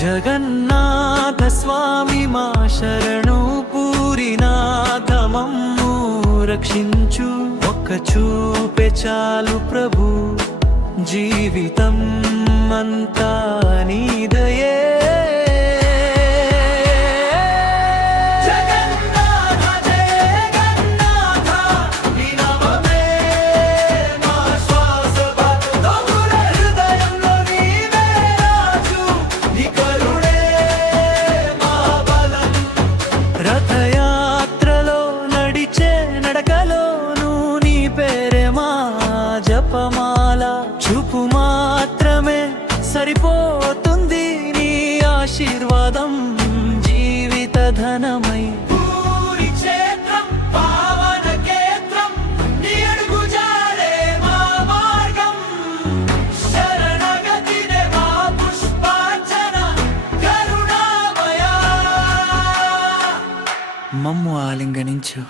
జగన్నాథ స్వామి మా శరణు పూరినాథ మమ్ము రక్షించు. ఒక్క చూపే చాలు ప్రభు, జీవితం అంతా నీదయే. రథయాత్రలో నడిచే నడకలోను నీ పేరే మా జపమాల. చూపు మాత్రమే సరిపోతుంది, నీ ఆశీర్వాదం జీవిత ధనమై. మమ్ము ఆలింగనించు.